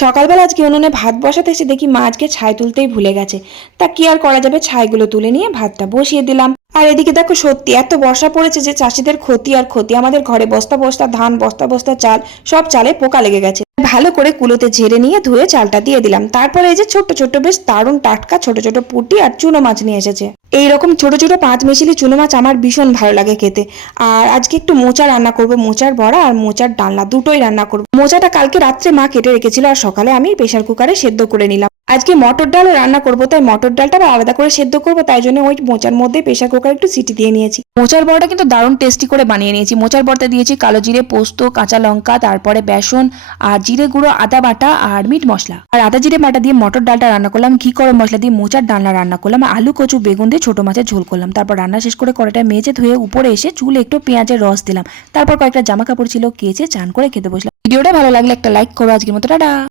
সকালবেলা আজকে উনুনে ভাত বসাতে এসে দেখি মা আজকে ছাই তুলতেই ভুলে গেছে। তা কি আর করা যাবে? ছাইগুলো তুলে নিয়ে ভাতটা বসিয়ে দিলাম। আর এদিকে দেখো সত্যি, এত বর্ষা পড়েছে যে চাষিদের ক্ষতি আর ক্ষতি। আমাদের ঘরে বস্তা বস্তা, ধান বস্তা বস্তা, চাল, সব চালে পোকা লেগে গেছে। ভালো করে কুলোতে ঝেড়ে নিয়ে ধুয়ে চালটা দিয়ে দিলাম। তারপরে এই যে ছোট্ট ছোট্ট বেশ দারুণ টাটকা ছোট ছোট পুটি আর চুনো মাছ নিয়ে এসেছে। এইরকম ছোট ছোট পাঁচ মেশিলি চুনো মাছ আমার ভীষণ ভালো লাগে খেতে। আর আজকে একটু মোচা রান্না করব, মোচার বড়া আর মোচার ডালনা, দুটোই রান্না করব। মোচাটা কালকে রাত্রে মা কেটে রেখেছিল আর সকালে আমি প্রেশার কুকারে সেদ্ধ করে নিলাম। আজকে মটর ডালও রান্না করব, তাই মটর ডালটা আলাদা করে সেদ্ধ করব, তাই জন্য ওই মোচার মধ্যে প্রেশার কুকার একটু সিটি দিয়ে নিয়েছি। মোচার বড়াটা কিন্তু দারুণ টেস্টি করে বানিয়ে নিয়েছি। মোচার বড়াতে দিয়েছি কালো জিরে, পোস্ত, কাঁচা লঙ্কা, তারপরে বেসন, আর জিরে গুঁড়ো, আদা বাটা, আর মিট মশলা। আর আদা জিরে বাটা দিয়ে মটর ডালটা রান্না করলাম, ঘি গরম মশলা দিয়ে মোচার ডালনা রান্না করলাম আলু, কচু, বেগুন দিয়ে ছোট মাছের ঝোল করলাম। তারপর রান্না শেষ করে কড়াটা মেজে ধুয়ে উপরে এসে চুলে একটু পেঁয়াজের রস দিলাম। তারপর কয়েকটা জামা কাপড় ছিল, কেচে চান করে খেতে বসলাম। ভিডিওটা ভালো লাগলে একটা লাইক করো। আজকের মতো, টাটা!